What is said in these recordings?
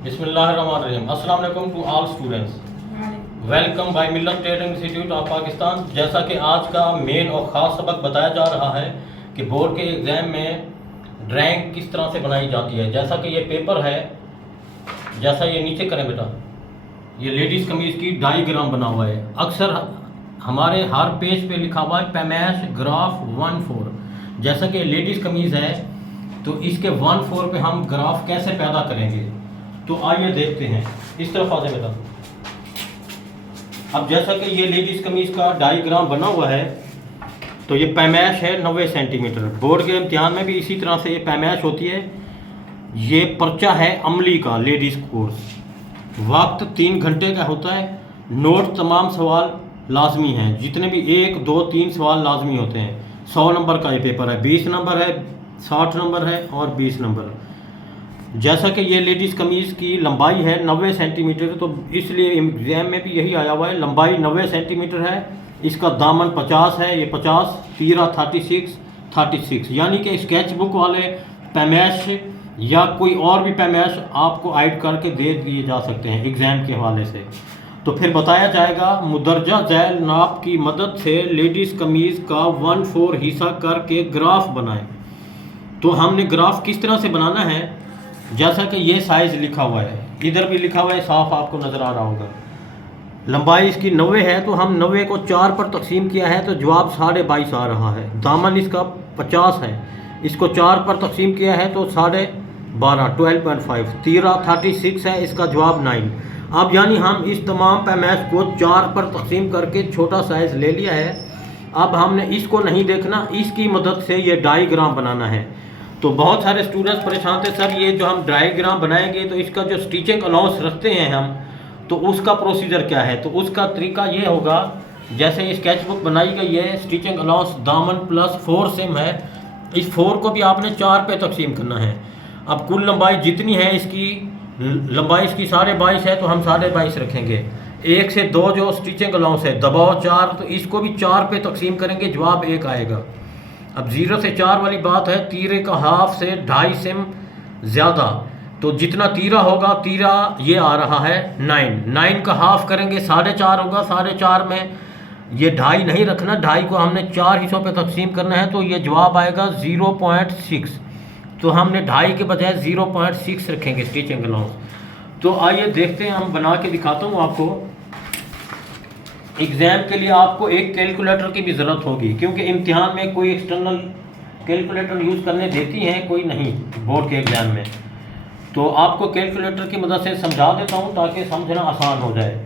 बिस्मिल्लाहिर्रहमानिर्रहीम। अस्सलाम वालेकुम to all students, welcome by Millat trading institute of Pakistan. जैसा कि आज का मेन और ख़ास सबक बताया जा रहा है कि बोर्ड के एग्ज़ाम में ड्राइंग किस तरह से बनाई जाती है। जैसा कि ये पेपर है, जैसा ये नीचे करें बेटा, ये लेडीज़ कमीज़ की डायग्राम बना हुआ है। अक्सर हमारे हर पेज पे लिखा हुआ है पैमाश ग्राफ 1/4। जैसा कि लेडीज़ कमीज़ है तो इसके 1/4 पे हम ग्राफ कैसे पैदा करेंगे, तो आइए देखते हैं। इस तरफ आते बेटा। अब जैसा कि ये लेडीज़ कमीज़ का डायग्राम बना हुआ है तो ये पैमाश है 90 सेंटीमीटर। बोर्ड के इम्तिहान में भी इसी तरह से ये पैमाश होती है। ये पर्चा है अमली का लेडीज़ कोर्स। वक्त 3 घंटे का होता है। नोट तमाम सवाल लाजमी हैं, जितने भी 1, 2, 3 सवाल लाजमी होते हैं। 100 नंबर का ये पेपर है, 20 नंबर है, 60 नंबर है और 20 नंबर। जैसा कि ये लेडीज़ कमीज़ की लंबाई है 90 सेंटीमीटर, तो इसलिए एग्ज़ाम में भी यही आया हुआ है, लंबाई 90 सेंटीमीटर है। इसका दामन 50 है, ये 50, तीरा 36, यानी कि स्केच बुक वाले पैमाश या कोई और भी पैमाश आपको ऐड करके दे दिए जा सकते हैं एग्ज़ाम के हवाले से। तो फिर बताया जाएगा मुदर्जा झैल नाप की मदद से लेडीज़ कमीज़ का 1/4 हिस्सा करके ग्राफ बनाएं। तो हमने ग्राफ किस तरह से बनाना है, जैसा कि ये साइज़ लिखा हुआ है, इधर भी लिखा हुआ है, साफ आपको नज़र आ रहा होगा। लंबाई इसकी 90 है, तो हम 90 को 4 पर तकसीम किया है तो जवाब 22.5 आ रहा है। दामन इसका 50 है, इसको 4 पर तकसीम किया है तो 12.5। तीरा 36 है, इसका जवाब 9। अब यानी हम इस तमाम पैमाश को 4 पर तकसीम करके छोटा साइज़ ले लिया है। अब हमने इसको नहीं देखना, इसकी मदद से ये डायग्राम बनाना है। तो बहुत सारे स्टूडेंट्स परेशान थे, सर ये जो हम डायग्राम बनाएंगे तो इसका जो स्टिचिंग अलाउंस रखते हैं हम, तो उसका प्रोसीजर क्या है। तो उसका तरीका ये होगा, जैसे ये स्केच बुक बनाई गई है, स्टिचिंग अलाउंस दामन प्लस 4 सिम है। इस 4 को भी आपने 4 पे तकसीम करना है। अब कुल लंबाई जितनी है, इसकी लंबाई इसकी 22.5 है, तो हम 22.5 रखेंगे। 1 से 2 जो स्टिचिंग अलाउंस है, दबाव 4, तो इसको भी 4 पे तकसीम करेंगे, जवाब 1 आएगा। अब 0 से 4 वाली बात है, तीरे का हाफ से 2.5 सिम ज़्यादा, तो जितना तीरा होगा, तीरा ये आ रहा है 9 का हाफ करेंगे 4.5 होगा। 4.5 में ये 2.5 नहीं रखना, 2.5 को हमने 4 हिस्सों पे तकसीम करना है, तो ये जवाब आएगा 0.6। तो हमने 2.5 के बजाय 0.6 रखेंगे स्टिचिंग अलाउंस। तो आइए देखते हैं, हम बना के दिखाता हूँ आपको। एग्ज़ाम के लिए आपको एक कैलकुलेटर की भी ज़रूरत होगी, क्योंकि इम्तिहान में कोई एक्सटर्नल कैलकुलेटर यूज़ करने देती हैं, कोई नहीं बोर्ड के एग्ज़ाम में। तो आपको कैलकुलेटर की मदद से समझा देता हूँ ताकि समझना आसान हो जाए।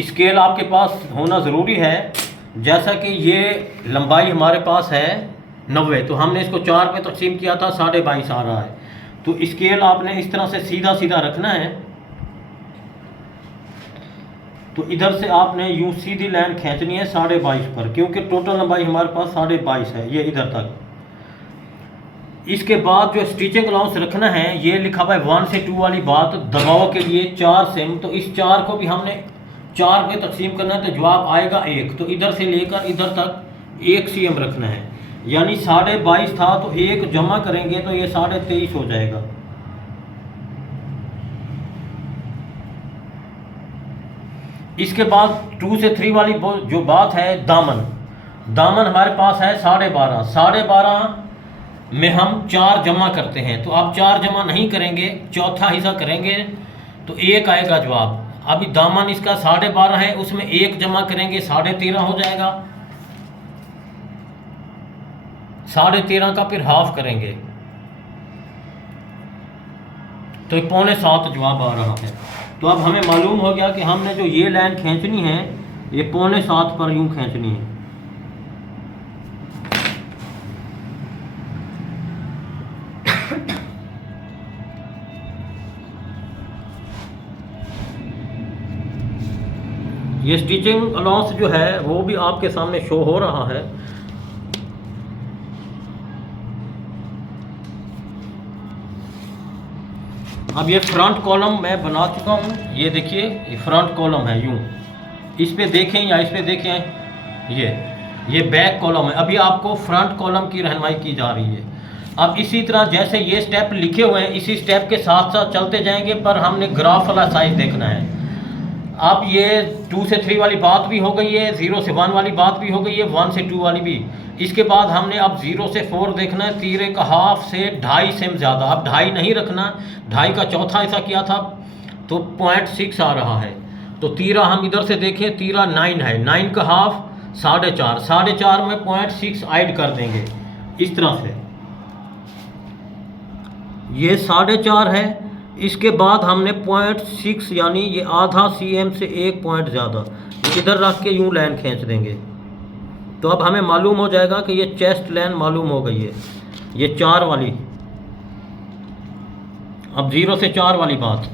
स्केल आपके पास होना ज़रूरी है। जैसा कि ये लंबाई हमारे पास है 90, तो हमने इसको 4 पे तकसीम किया था, 22.5 आ रहा है। तो स्केल आपने इस तरह से सीधा सीधा रखना है। तो इधर से आपने यूँ सीधी लाइन खींचनी है 22.5 पर, क्योंकि टोटल लंबाई हमारे पास 22.5 है, ये इधर तक। इसके बाद जो स्टिचिंग अलाउंस रखना है, ये लिखा हुआ है 1 से 2 वाली बात, दबाव के लिए 4 सिम, तो इस 4 को भी हमने 4 पे तकसीम करना है, तो जवाब आएगा 1। तो इधर से लेकर इधर तक 1 cm रखना है, यानी 22.5 था तो 1 जमा करेंगे तो ये 23.5 हो जाएगा। इसके बाद 2 से 3 वाली जो बात है, दामन हमारे पास है 12.5 में हम 4 जमा करते हैं। तो आप 4 जमा नहीं करेंगे, चौथा हिस्सा करेंगे तो 1 आएगा जवाब। अभी दामन इसका 12.5 है, उसमें 1 जमा करेंगे 13.5 हो जाएगा। 13.5 का फिर हाफ करेंगे तो 6.25 जवाब आ रहा है। तो अब हमें मालूम हो गया कि हमने जो ये लाइन खींचनी है, ये 6.25 पर यूँ खींचनी है। ये स्टिचिंग अलाउंस जो है वो भी आपके सामने शो हो रहा है। अब ये फ्रंट कॉलम मैं बना चुका हूँ, ये देखिए ये फ्रंट कॉलम है, यूँ इस पे देखें या इस पे देखें, ये बैक कॉलम है। अभी आपको फ्रंट कॉलम की रहनुमाई की जा रही है। अब इसी तरह जैसे ये स्टेप लिखे हुए हैं इसी स्टेप के साथ साथ चलते जाएंगे, पर हमने ग्राफ वाला साइज देखना है। अब ये 2 से 3 वाली बात भी हो गई है, 0 से 1 वाली बात भी हो गई है, 1 से 2 वाली भी। इसके बाद हमने अब 0 से 4 देखना है, तीरे का हाफ से 2.5 सेम ज़्यादा। अब 2.5 नहीं रखना, 2.5 का चौथा हिस्सा किया था तो 0.6 आ रहा है। तो तीरा हम इधर से देखें, तीरा 9 है, 9 का हाफ 4.5, 4.5 में 0.6 ऐड कर देंगे इस तरह से। ये 4.5 है, इसके बाद हमने 0.6 यानी ये आधा cm से 1 पॉइंट ज़्यादा इधर रख के यूं लाइन खींच देंगे। तो अब हमें मालूम हो जाएगा कि ये चेस्ट लाइन मालूम हो गई है, ये 4 वाली। अब 0 से 4 वाली बात।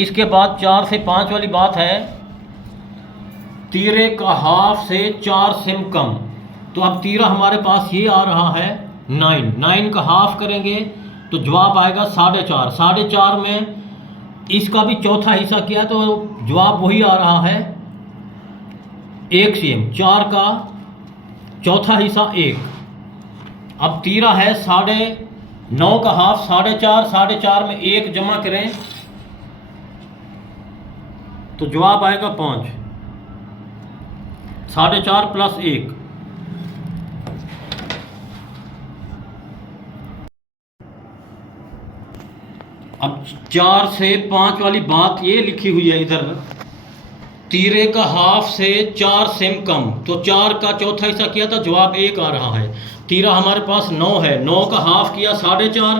इसके बाद 4 से 5 वाली बात है, तीरे का हाफ से 4 सेम कम। तो अब तीरा हमारे पास ये आ रहा है 9, 9 का हाफ करेंगे तो जवाब आएगा 4.5, 4.5 में इसका भी चौथा हिस्सा किया तो जवाब वही आ रहा है 1 cm, 4 का चौथा हिस्सा 1। अब तीरा है 9.5 का हाफ 4.5, 4.5 में 1 जमा करें तो जवाब आएगा 5, 4.5 प्लस 1। अब 4 से 5 वाली बात ये लिखी हुई है इधर, तीरे का हाफ से 4 सेम कम। तो 4 का चौथा हिस्सा किया था, जवाब 1 आ रहा है। तीरा हमारे पास 9 है, 9 का हाफ किया 4.5,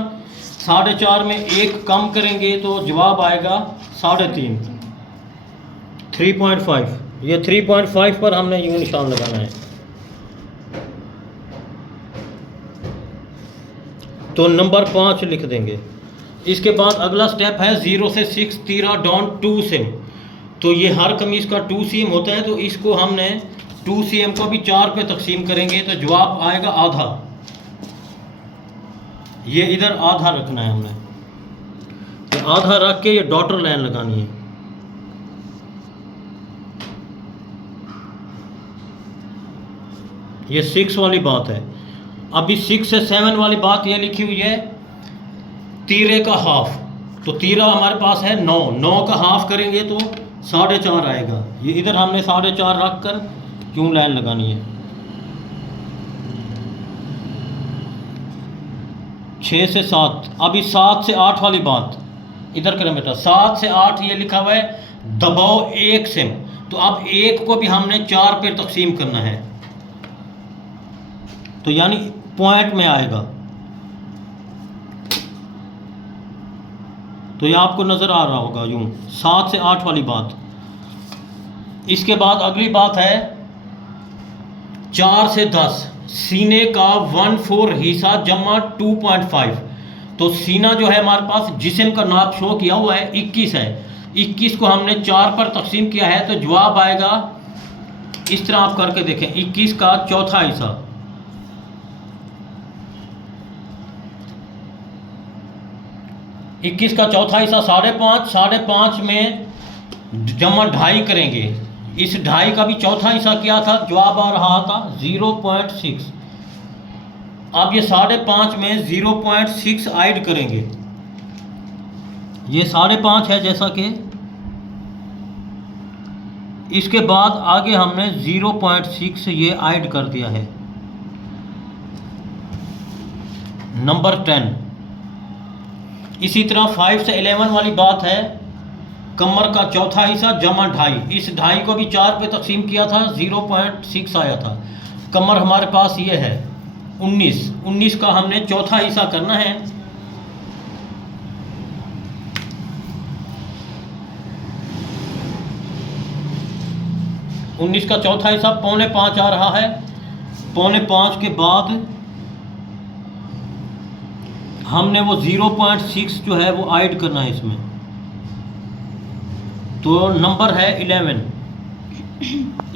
4.5 में 1 कम करेंगे तो जवाब आएगा 3.5, 3.5। ये 3.5 पर हमने यूं निशान लगाना है। तो नंबर 5 लिख देंगे। इसके बाद अगला स्टेप है 0 से 6 तीरा डाउन 2 cm। तो ये हर कमीज का 2 cm होता है, तो इसको हमने 2 cm को भी 4 पे तकसीम करेंगे तो जवाब आएगा आधा। ये इधर आधा रखना है हमने, तो आधा रख के ये डॉटर लाइन लगानी है। ये 6 वाली बात है। अभी 6 से 7 वाली बात ये लिखी हुई है, तीरे का हाफ। तो तीरा हमारे पास है 9, 9 का हाफ करेंगे तो 4.5 आएगा। ये इधर हमने 4.5 रख कर क्यों लाइन लगानी है। 6 से 7, अभी 7 से 8 वाली बात इधर करें बेटा। 7 से 8 ये लिखा हुआ है दबाव 1 सेम। तो अब 1 को भी हमने 4 पे तकसीम करना है, तो यानी पॉइंट में आएगा। तो ये आपको नज़र आ रहा होगा यूं 7 से 8 वाली बात। इसके बाद अगली बात है 4 से 10 सीने का 1/4 हिस्सा जमा 2.5। तो सीना जो है हमारे पास जिस्म का नाप शो किया हुआ है 21 है, 21 को हमने 4 पर तकसीम किया है तो जवाब आएगा इस तरह। आप करके देखें, 21 का चौथा हिस्सा, 21 का चौथा हिस्सा 5.5, 5.5 में जमा 2.5 करेंगे। इस 2.5 का भी चौथा हिस्सा किया था, जवाब आ रहा था 0.6। अब ये 5.5 में 0.6 ऐड करेंगे, ये 5.5 है जैसा कि। इसके बाद आगे हमने 0.6 ये ऐड कर दिया है। नंबर 10। इसी तरह 5 से 11 वाली बात है, कमर का चौथा हिस्सा जमा 2.5। इस 2.5 को भी 4 पे तकसीम किया था, 0.6 आया था। कमर हमारे पास ये है 19, 19 का हमने चौथा हिस्सा करना है। उन्नीस का चौथा हिस्सा 4.25 आ रहा है। 4.25 के बाद हमने वो 0.6 जो है वो ऐड करना है इसमें, तो नंबर है 11।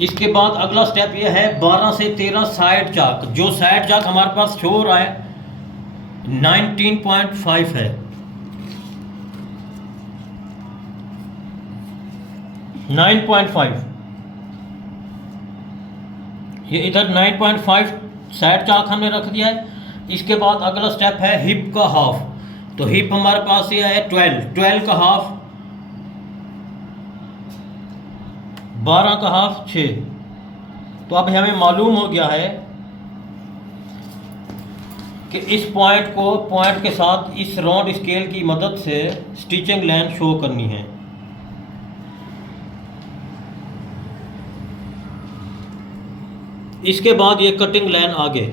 इसके बाद अगला स्टेप ये है 12 से 13 साइड चाक। जो साइड चाक हमारे पास शो हो रहा है 19.5 है, 9.5। ये इधर 9.5 साइड चाक हमने रख दिया है। इसके बाद अगला स्टेप है हिप का हाफ। तो हिप हमारे पास ये है 12 का हाफ, 12 का हाफ 6। तो अब हमें मालूम हो गया है कि इस पॉइंट के साथ इस राउंड स्केल की मदद से स्टिचिंग लाइन शो करनी है। इसके बाद ये कटिंग लाइन आगे।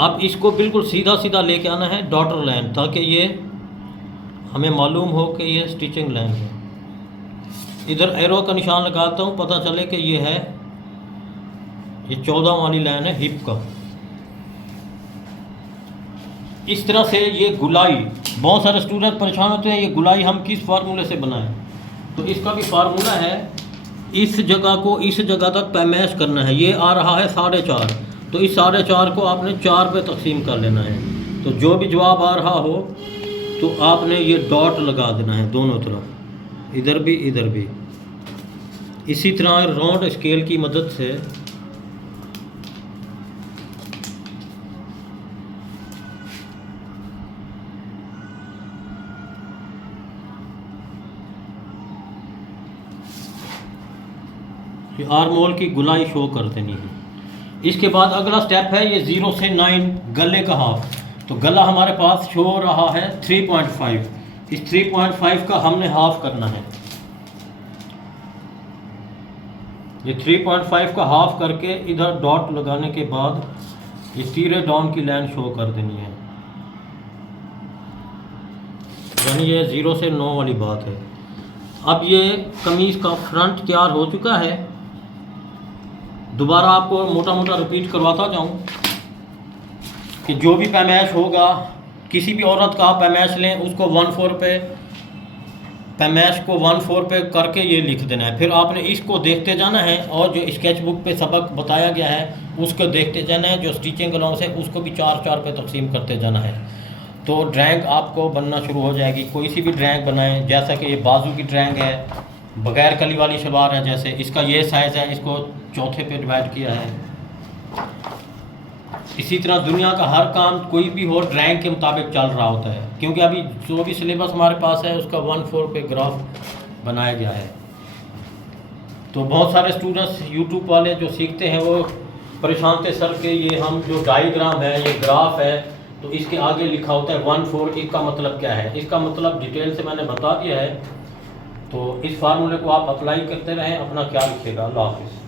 अब इसको बिल्कुल सीधा सीधा लेके आना है डॉटर लाइन, ताकि ये हमें मालूम हो कि ये स्टिचिंग लाइन है। इधर एरो का निशान लगाता हूँ, पता चले कि ये है, ये 14 वाली लाइन है हिप का। इस तरह से ये गुलाई, बहुत सारे स्टूडेंट परेशान होते हैं ये गुलाई हम किस फार्मूले से बनाएं। तो इसका भी फार्मूला है, इस जगह को इस जगह तक पैमाइश करना है। ये आ रहा है 4.5, तो इस 4.5 को आपने 4 पे तकसीम कर लेना है। तो जो भी जवाब आ रहा हो तो आपने ये डॉट लगा देना है दोनों तरफ, इधर भी इधर भी। इसी तरह राउंड स्केल की मदद से आर्म होल की गुलाई शो कर देनी है। इसके बाद अगला स्टेप है ये 0 से 9 गले का हाफ। तो गला हमारे पास शो हो रहा है 3.5। इस 3.5 का हमने हाफ करना है। ये 3.5 का हाफ करके इधर डॉट लगाने के बाद ये तीरे डाउन की लाइन शो कर देनी है, यानी ये 0 से 9 वाली बात है। अब ये कमीज़ का फ्रंट तैयार हो चुका है। दोबारा आपको मोटा मोटा रिपीट करवाता जाऊं कि जो भी पैमाइश होगा, किसी भी औरत का आप पैमाइश लें, उसको 1/4 पे, पैमाइश को 1/4 पे करके ये लिख देना है। फिर आपने इसको देखते जाना है और जो स्केच बुक पे सबक बताया गया है उसको देखते जाना है। जो स्टिचिंग अलाउंस है उसको भी 4-4 पे तकसीम करते जाना है। तो ड्राइंग आपको बनना शुरू हो जाएगी। कोई सी भी ड्राइंग बनाएं, जैसा कि ये बाजू की ड्राइंग है, बगैर कली वाली शलवार है, जैसे इसका ये साइज़ है, इसको चौथे पे डिवाइड किया है। इसी तरह दुनिया का हर काम कोई भी हो ड्राइंग के मुताबिक चल रहा होता है, क्योंकि अभी जो भी सिलेबस हमारे पास है उसका 1/4 पे ग्राफ बनाया गया है। तो बहुत सारे स्टूडेंट्स यूट्यूब वाले जो सीखते हैं वो परेशान थे, सर के ये हम जो डायग्राम है, ये ग्राफ है, तो इसके आगे लिखा होता है 1/4, इसका मतलब क्या है? इसका मतलब डिटेल से मैंने बता दिया है। तो इस फार्मूले को आप अप्लाई करते रहें। अपना ख्याल रखिएगा। अल्लाह हाफिज़।